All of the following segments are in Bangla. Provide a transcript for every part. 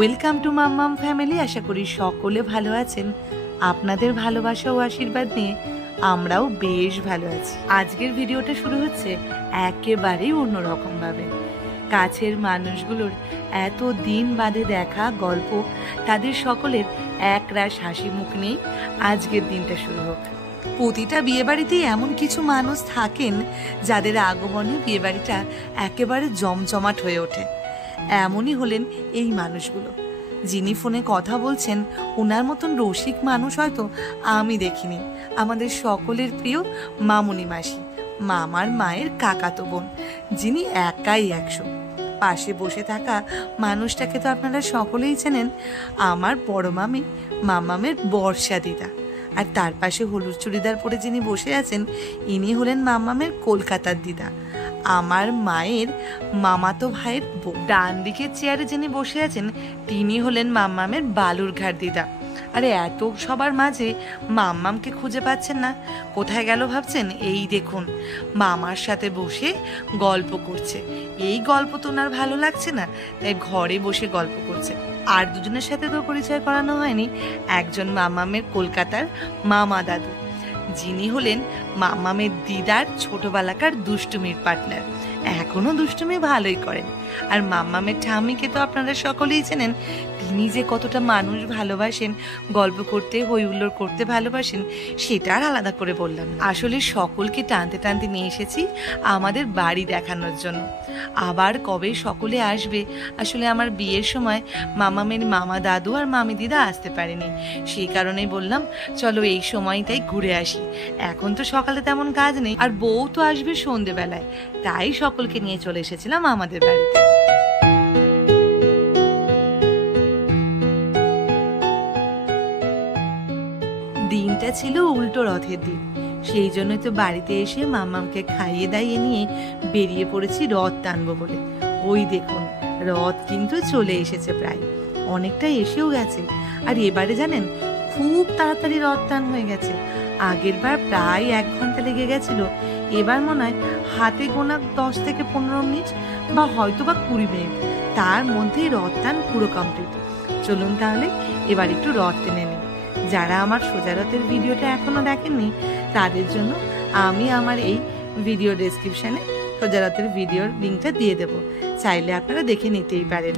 ওয়েলকাম টু মাম্মাম ফ্যামিলি। আশা করি সকলে ভালো আছেন। আপনাদের ভালোবাসা ও আশীর্বাদ নিয়ে আমরাও বেশ ভালো আছি। আজকের ভিডিওটা শুরু হচ্ছে একেবারেই অন্যরকম ভাবে। কাছের মানুষগুলোর এত দিন বাদে দেখা গল্প, তাদের সকলের একরাশ হাসি মুখ নিয়ে আজকের দিনটা শুরু হোক। প্রতিটা বিয়েবাড়িতেই এমন কিছু মানুষ থাকেন যাদের আগমনে বিয়েবাড়িটা একেবারে জমজমাট হয়ে ওঠে। এমনই হলেন এই মানুষগুলো। যিনি ফোনে কথা বলছেন, ওনার মতন রসিক মানুষ হয়তো আমি দেখিনি। আমাদের সকলের প্রিয় মামুনি মাসি, মামার মায়ের কাকাতো বোন, যিনি একাই 100। পাশে বসে থাকা মানুষটাকে তো আপনারা সকলেই চেনেন, আমার বড় মামি, মামামের বর্ষা দিদা। আর তার পাশে হলুদ চুড়িদার পরে যিনি বসে আছেন, ইনি হলেন মামামের কলকাতার দিদা, আমার মায়ের মামাতো ভাইয়ের বউ। ডান দিকের চেয়ারে যিনি বসে আছেন, তিনি হলেন মাম্মামের বালুরঘাট দিদা। আরে এত সবার মাঝে মাম্মামকে খুঁজে পাচ্ছেন না, কোথায় গেল ভাবছেন? এই দেখুন, মামার সাথে বসে গল্প করছে। এই গল্প তো ওনার ভালো লাগছে না, তাই ঘরে বসে গল্প করছে। আর দুজনের সাথে তো পরিচয় করানো হয়নি। একজন মাম্মামের কলকাতার মামা দাদু, যিনি হলেন মাম্মামের দিদার ছোটবেলাকার দুষ্টুমির পার্টনার, এখনো দুষ্টুমি ভালোই করেন। আর মাম্মামের ঠাম্মিকে তো আপনারা সকলেই চেনেন, তিনি যে কতটা মানুষ ভালোবাসেন, গল্প করতে হই হুল্লোড় করতে ভালোবাসেন, সেটা আর আলাদা করে বললাম। আসলে সকলকে টানতে টানতে নিয়ে এসেছি আমাদের বাড়ি দেখানোর জন্য। আবার কবে সকলে আসবে, আসলে আমার বিয়ের সময় মামামের মামা দাদু আর মামি দিদা আসতে পারেনি, সেই কারণেই বললাম চলো এই সময়টাই ঘুরে আসি। এখন তো সকালে তেমন কাজ নেই, আর বউ তো আসবে সন্ধেবেলায়, তাই সকলকে নিয়ে চলে এসেছিলাম আমাদের বাড়িতে। দিনটা ছিল উল্টো রথের দিন, সেই জন্য তো বাড়িতে এসে মামামকে খাইয়ে দাইয়ে নিয়ে বেরিয়ে পড়েছি রথ টানবো বলে। ওই দেখুন, রথ কিন্তু চলে এসেছে, প্রায় অনেকটা এসেও গেছে। আর এবারে জানেন, খুব তাড়াতাড়ি রথ টান হয়ে গেছে। আগের বার প্রায় 1 ঘন্টা লেগে গেছিল, এবার মনে হয় হাতে গোনা 10 থেকে 15 মিনিট বা হয়তো বা 20 মিনিট, তার মধ্যেই রথ টান পুরো কমপ্লিট। চলুন তাহলে এবার একটু রথ টেনে নিই। যারা আমার সোজা রথের ভিডিওটা এখনো দেখেননি, তাদের জন্য আমি আমার এই ভিডিও ডেসক্রিপশনে সোজা রথের ভিডিওর লিঙ্কটা দিয়ে দেব, চাইলে আপনারা দেখে নিতেই পারেন।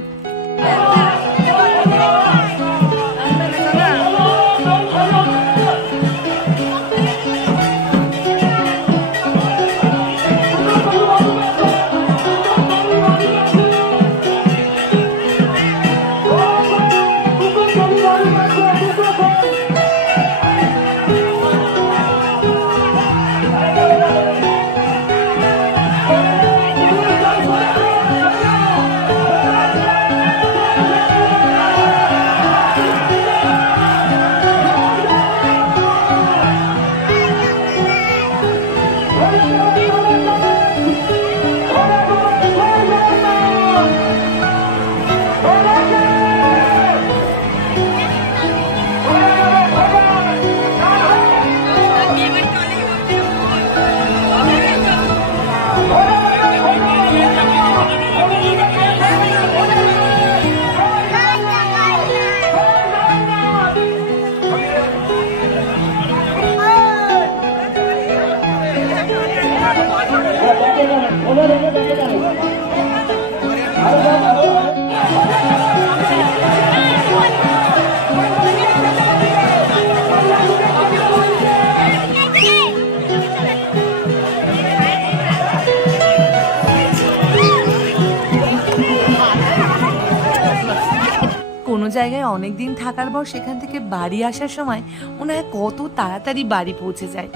কোনো জায়গায় অনেক দিন থাকার পর সেখান থেকে বাড়ি আসার সময় মনে হয় কত তাড়াতাড়ি বাড়ি পৌঁছে যায়।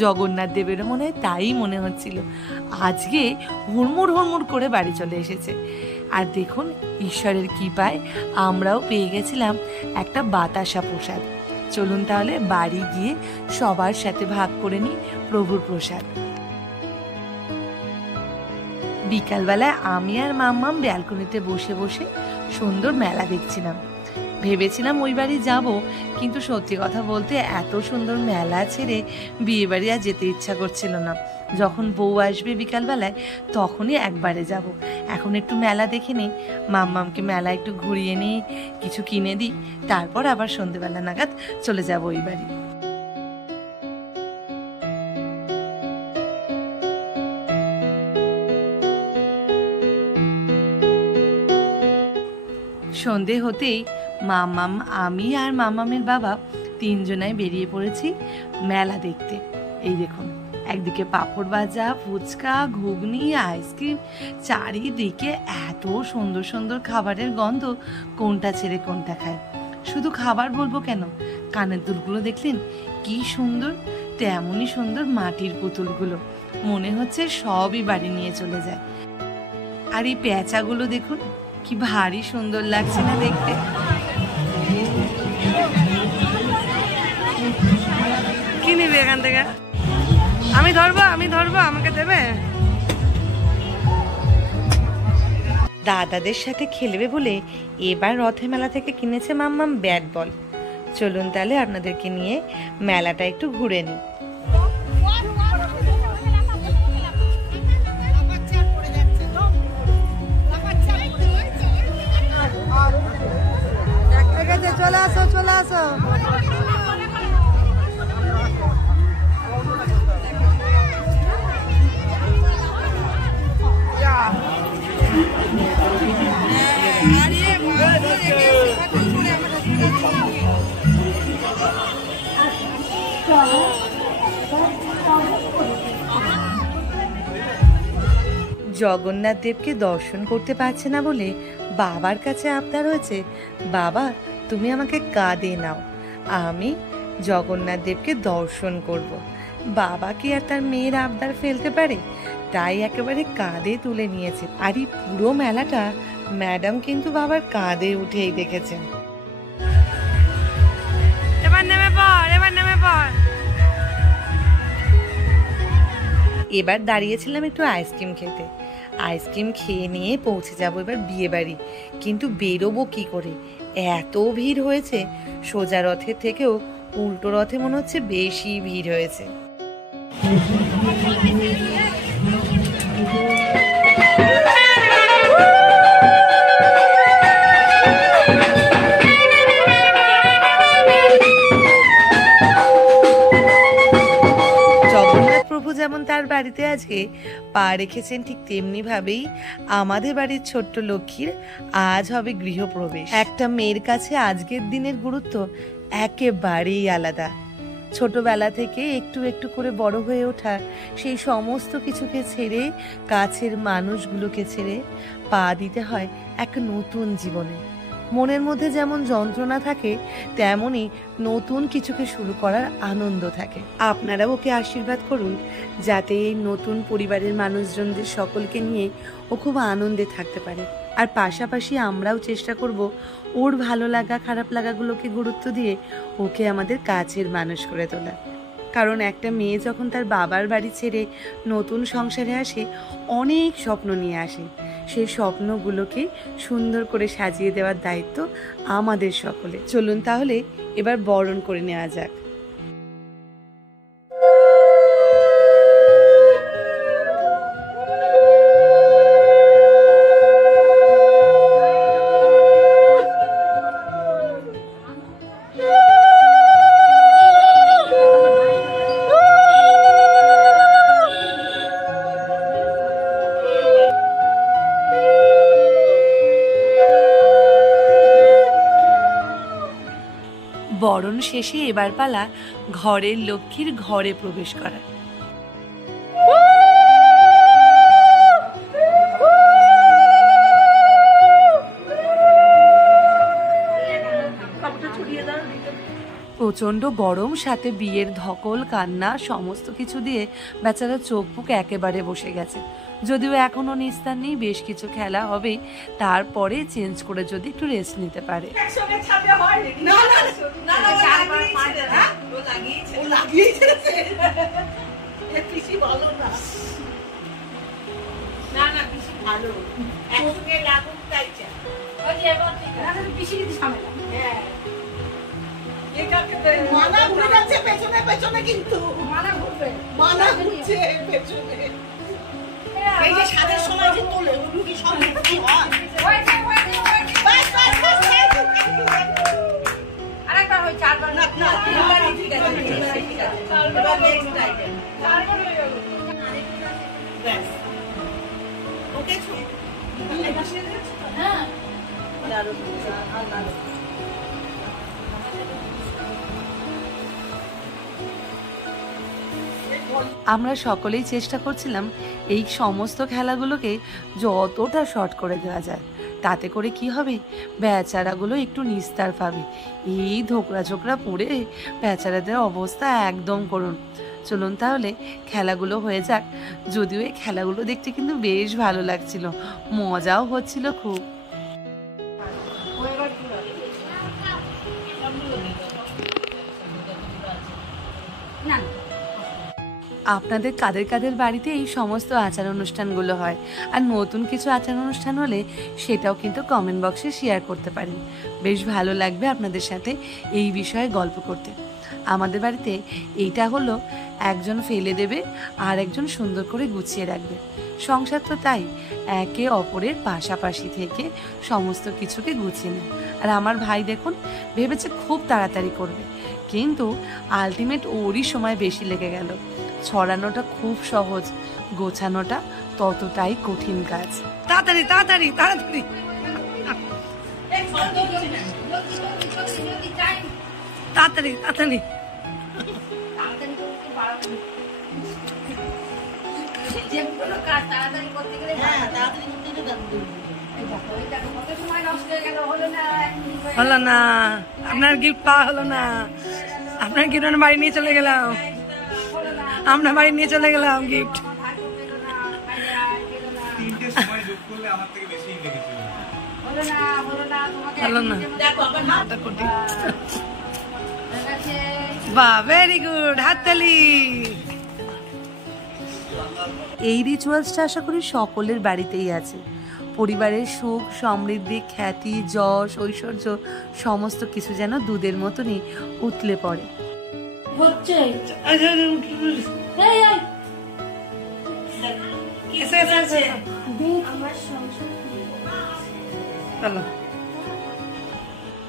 জগন্নাথ দেবেরও মনে হয় তাই মনে হচ্ছিল, আজকে হুড়মুড় হুড়মুড় করে বাড়ি চলে এসেছে। আর দেখুন, ঈশ্বরের কৃপায় আমরাও পেয়ে গেছিলাম একটা বাতাসা প্রসাদ। চলুন তাহলে বাড়ি গিয়ে সবার সাথে ভাগ করে নিই প্রভুর প্রসাদ। বিকালবেলায় আমি আর মাম্মাম ব্যালকনিতে বসে বসে সুন্দর মেলা দেখছিলাম। ভেবেছিলাম ওই বাড়ি যাব, কিন্তু সত্যি কথা বলতে এত সুন্দর মেলা ছেড়ে বিয়ে বাড়ি আর যেতে ইচ্ছা করছিল না। যখন বউ আসবে বিকালবেলায় তখনই একবারে যাব। এখন একটু মেলা দেখে নিই, মাম্মামকে মেলা একটু ঘুরিয়ে নিই, কিছু কিনে দিই, তারপর আবার সন্ধেবেলা নাগাদ চলে যাব ওই বাড়ি। সন্ধে হতেই মামাম, আমি আর মামামের বাবা তিনজনাই বেরিয়ে পড়েছি মেলা দেখতে। এই দেখুন, একদিকে পাঁপড় ভাজা, ফুচকা, ঘুগনি, আইসক্রিম, চারিদিকে এত সুন্দর সুন্দর খাবারের গন্ধ, কোনটা ছেড়ে কোনটা খায়। শুধু খাবার বলবো কেন, কানের দুলগুলো দেখলেন কি সুন্দর, তেমনই সুন্দর মাটির পুতুলগুলো, মনে হচ্ছে সবই বাড়ি নিয়ে চলে যায়। আর এই পেঁচাগুলো দেখুন কি ভারী সুন্দর লাগছে না দেখতে। কি নিবি এখান থেকে? আমি ধরবো, আমাকে দেবে? দাদাদের সাথে খেলবে বলে এবার রথে মেলা থেকে কিনেছে মাম্মাম ব্যাট বল। চলুন তাহলে আপনাদেরকে নিয়ে মেলাটা একটু ঘুরে নিই। চলে আসো। জগন্নাথ দেবকে দর্শন করতে পারছে না বলে বাবার কাছে আবদার হয়েছে, বাবা তুমি আমাকে কাঁধে নাও, আমি জগন্নাথ দেবকে দর্শন করব। বাবা কি আর তার মেয়ের আবদার ফেলতে পারে? তাই একেবারে কাঁধে তুলে নিয়েছে। আর এই পুরো মেলাটা ম্যাডাম কিন্তু বাবার কাঁধে উঠেই দেখেছেন। এবার দাঁড়িয়েছিলাম একটু আইসক্রিম খেতে। আইসক্রিম খেয়ে নিয়ে পৌঁছে যাবো এবার বিয়ে বাড়ি। কিন্তু বেরোবো কি করে, এত ভিড় হয়েছে, সোজা রথের থেকেও উল্টো রথে মনে হচ্ছে বেশি ভিড় হয়েছে। যেমন তার বাড়িতে আজকে পা রেখেছেন, ঠিক তেমনি ভাবেই আমাদের বাড়ির ছোট্ট লক্ষ্মীর আজ হবে গৃহপ্রবেশ। একটা মেয়ের কাছে আজকের দিনের গুরুত্ব একেবারেই আলাদা। ছোটবেলা থেকে একটু একটু করে বড় হয়ে ওঠা, সেই সমস্ত কিছুকে ছেড়ে, কাছের মানুষগুলোকে ছেড়ে পা দিতে হয় এক নতুন জীবনে। মনের মধ্যে যেমন যন্ত্রণা থাকে, তেমনই নতুন কিছুকে শুরু করার আনন্দ থাকে। আপনারাও ওকে আশীর্বাদ করুন যাতে এই নতুন পরিবারের মানুষজনদের সকলকে নিয়ে ও খুব আনন্দে থাকতে পারে। আর পাশাপাশি আমরাও চেষ্টা করব ওর ভালো লাগা খারাপ লাগাগুলোকে গুরুত্ব দিয়ে ওকে আমাদের কাছের মানুষ করে তোলা। কারণ একটা মেয়ে যখন তার বাবার বাড়ি ছেড়ে নতুন সংসারে আসে, অনেক স্বপ্ন নিয়ে আসে। সেই স্বপ্নগুলোকে সুন্দর করে সাজিয়ে দেওয়ার দায়িত্ব আমাদের সকলে। চলুন তাহলে এবার বরণ করে নেওয়া যাক। বরণ শেষে এবার পালা ঘরের লক্ষ্মীর ঘরে প্রবেশ করা। প্রচন্ড গরম, সাথে বিয়ের ধকল কান্না সমস্ত কিছু দিয়ে বেচারা চোখ বুক একেবারে বসে গেছে। যদিও এখনো নিস্তার নেই, বেশ কিছু খেলা হবে, তারপরে চেঞ্জ করে যদি একটু রেস্ট নিতে পারে। মানা ঘুরে যাচ্ছে পেছনে পেছনে, কিন্তু মানা মানা হচ্ছে পেছনে এই যে সাদের সময় যে তোলে ওগুলো কি সব কি হয় বাস বাস বাস আরেকবার হয় চারবার না না তিনবার ঠিক আছে ঠিক আছে চারবার নেক্সট আইটেম চারবার হয়ে গেল ব্যাস ওকে ছো এই পাশে হ্যাঁ দারুণ আর দারুণ আমরা সকলেই চেষ্টা করছিলাম এই সমস্ত খেলাগুলোকে যতটা শর্ট করে দেওয়া যায়, তাতে করে কি হবে, বেচারাগুলো একটু নিস্তার পাবে। এই ধোকরা ঝোকরা পড়ে বেচারাদের অবস্থা একদম করুন। চলুন তাহলে খেলাগুলো হয়ে যাক। যদিও এই খেলাগুলো দেখতে কিন্তু বেশ ভালো লাগছিল, মজাও হচ্ছিল খুব। আপনাদের কাদের কাদের বাড়িতে এই সমস্ত আচার অনুষ্ঠানগুলো হয়, আর নতুন কিছু আচার অনুষ্ঠান হলে সেটাও কিন্তু কমেন্ট বক্সে শেয়ার করতে পারেন। বেশ ভালো লাগবে আপনাদের সাথে এই বিষয়ে গল্প করতে। আমাদের বাড়িতে এইটা হলো, একজন ফেলে দেবে আর একজন সুন্দর করে গুছিয়ে রাখবে। সংসার তো তাই, একে অপরের পাশাপাশি থেকে সমস্ত কিছুকে গুছিয়ে নেয়। আর আমার ভাই দেখুন ভেবেছে খুব তাড়াতাড়ি করবে, কিন্তু আলটিমেট ওরই সময় বেশি লেগে গেল। ছড়ানোটা খুব সহজ, গোছানোটা ততটাই কঠিন কাজ। তাড়াতাড়ি তাড়াতাড়ি তাড়াতাড়ি তাড়াতাড়ি তাড়াতাড়ি হলো না, আপনার গিফট পাওয়া হলো না। আপনার গিফট বাড়ি নিয়ে চলে গেলাম, আমরা বাড়ি নিয়ে চলে গেলাম গিফট। বাহ, ভেরি গুড, হাততালি। এই রিচুয়ালসটা আশা করি সকলের বাড়িতেই আছে। পরিবারের সুখ, সমৃদ্ধি, খ্যাতি, যশ, ঐশ্বর্য সমস্ত কিছু যেন দুধের মতনই উতলে পড়ে।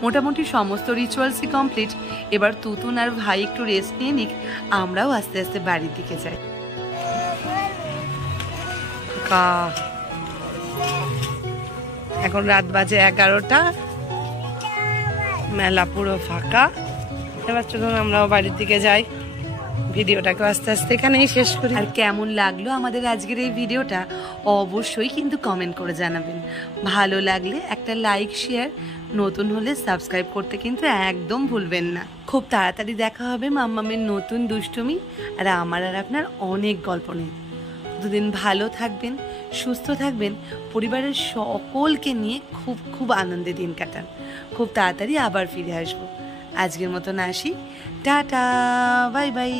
মোটামুটি সমস্ত রিচুয়ালসই কমপ্লিট। এবার তুতুন আর ভাই একটু রেস্ট নিয়ে নিক, আমরাও আস্তে আস্তে বাড়ির দিকে যাই। এখন রাত বাজে 11টা, মেলা পুরো ফাঁকা। এবার চলুন আমরাও বাড়ির দিকে যাই। ভিডিওটাকে আস্তে আস্তে এখানেই শেষ করি। আর কেমন লাগলো আমাদের আজকের এই ভিডিওটা অবশ্যই কিন্তু কমেন্ট করে জানাবেন। ভালো লাগলে একটা লাইক, শেয়ার, নতুন হলে সাবস্ক্রাইব করতে কিন্তু একদম ভুলবেন না। খুব তাড়াতাড়ি দেখা হবে মাম্মামের নতুন দুষ্টুমি আর আমার আর আপনার অনেক গল্প নিয়ে। দুদিন ভালো থাকবেন, সুস্থ থাকবেন, পরিবারের সকলকে নিয়ে খুব খুব আনন্দে দিন কাটান। খুব তাড়াতাড়ি আবার ফিরে আসবো। আজকের মতন আসি, টাটা, বাই বাই।